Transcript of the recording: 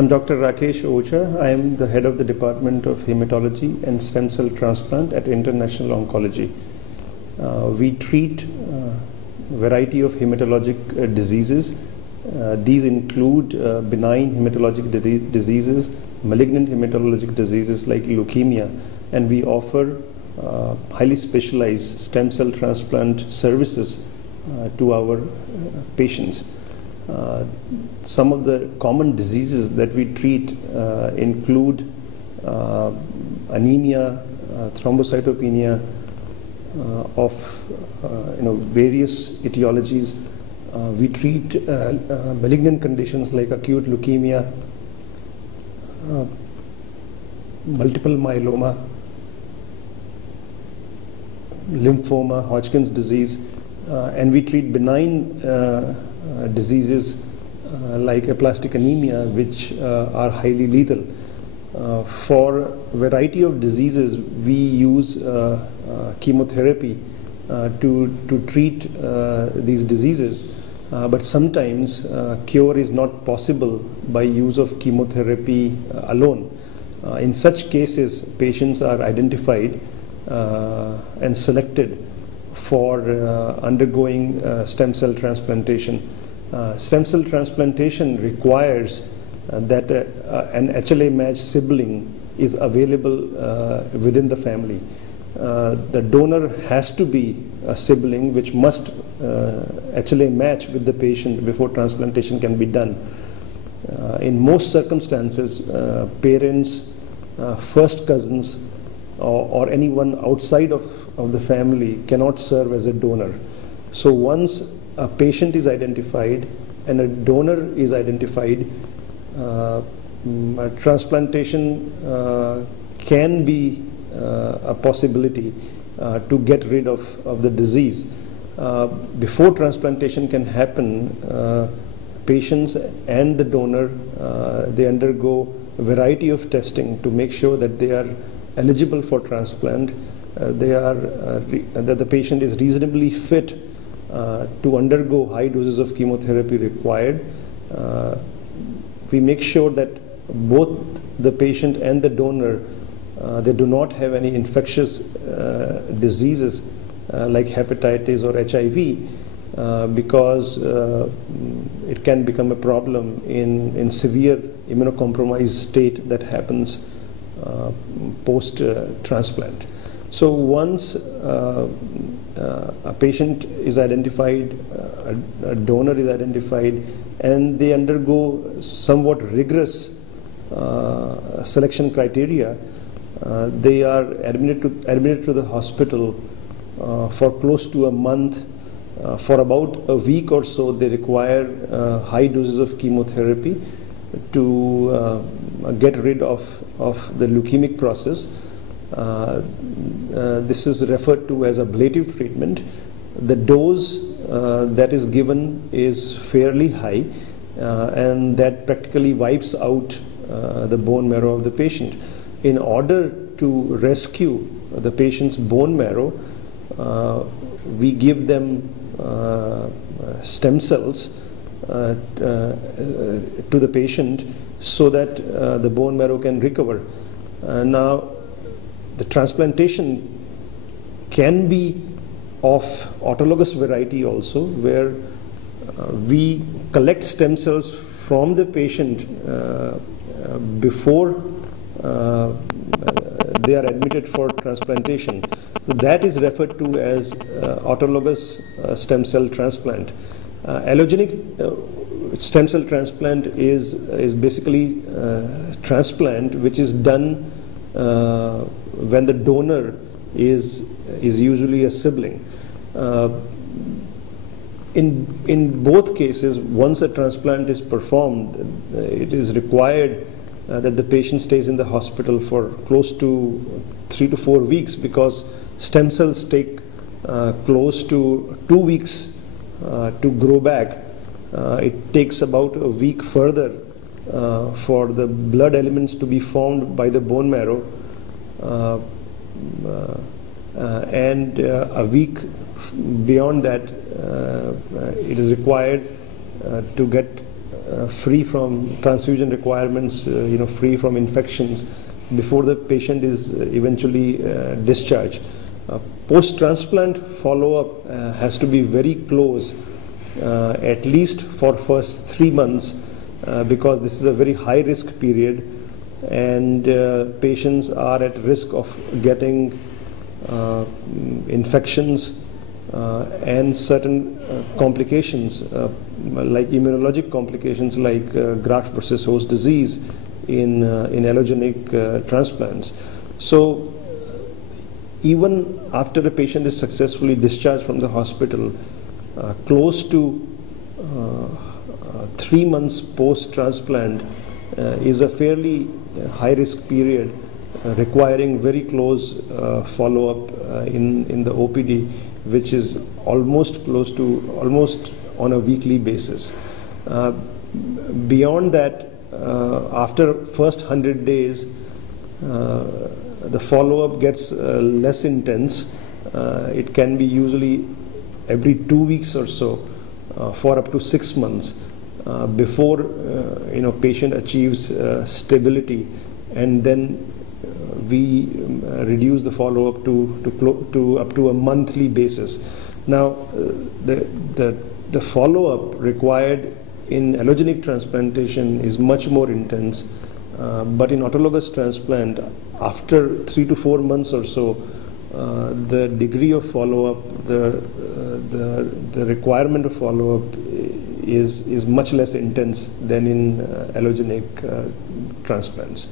I'm Dr. Rakesh Ojha. I am the head of the Department of Hematology and Stem Cell Transplant at International Oncology. We treat a variety of hematologic diseases. These include benign hematologic diseases, malignant hematologic diseases like leukemia, and we offer highly specialized stem cell transplant services to our patients. Some of the common diseases that we treat include anemia, thrombocytopenia of various etiologies. We treat malignant conditions like acute leukemia, multiple myeloma, lymphoma, Hodgkin's disease, and we treat benign diseases like aplastic anemia, which are highly lethal. For a variety of diseases, we use chemotherapy to treat these diseases, but sometimes cure is not possible by use of chemotherapy alone. In such cases, patients are identified and selected for undergoing stem cell transplantation. Stem cell transplantation requires that an HLA matched sibling is available within the family. The donor has to be a sibling which must HLA match with the patient before transplantation can be done. In most circumstances, parents, first cousins, or anyone outside of the family cannot serve as a donor. So once a patient is identified and a donor is identified, transplantation can be a possibility to get rid of the disease. Before transplantation can happen, patients and the donor, they undergo a variety of testing to make sure that they are eligible for transplant, that the patient is reasonably fit to undergo high doses of chemotherapy required. We make sure that both the patient and the donor, they do not have any infectious diseases like hepatitis or HIV, because it can become a problem in severe immunocompromised state that happens post-transplant. So once a patient is identified, a donor is identified, and they undergo somewhat rigorous selection criteria, they are admitted to the hospital for close to a month. For about a week or so, they require high doses of chemotherapy to get rid of the leukemic process. This is referred to as ablative treatment. The dose that is given is fairly high, and that practically wipes out the bone marrow of the patient. In order to rescue the patient's bone marrow, we give them stem cells to the patient so that the bone marrow can recover. Now, the transplantation can be of autologous variety also, where we collect stem cells from the patient before they are admitted for transplantation. So that is referred to as autologous stem cell transplant. Allogenic stem cell transplant is basically transplant which is done when the donor is usually a sibling. In both cases, once a transplant is performed, it is required that the patient stays in the hospital for close to 3 to 4 weeks, because stem cells take close to 2 weeks to grow back. It takes about a week further for the blood elements to be formed by the bone marrow, and a week beyond that it is required to get free from transfusion requirements, free from infections before the patient is eventually discharged. Post-transplant follow-up has to be very close, at least for first 3 months, because this is a very high-risk period, and patients are at risk of getting infections and certain complications, like immunologic complications like graft versus host disease in allogenic transplants. So even after a patient is successfully discharged from the hospital, close to 3 months post-transplant is a fairly high-risk period, requiring very close follow-up in the OPD, which is almost on a weekly basis. Beyond that, after first 100 days, the follow-up gets less intense. It can be usually every 2 weeks or so for up to 6 months before patient achieves stability, and then we reduce the follow-up to up to a monthly basis. Now, the follow-up required in allogenic transplantation is much more intense, but in autologous transplant, after 3 to 4 months or so, the degree of follow-up, the requirement of follow-up is much less intense than in allogenic transplants.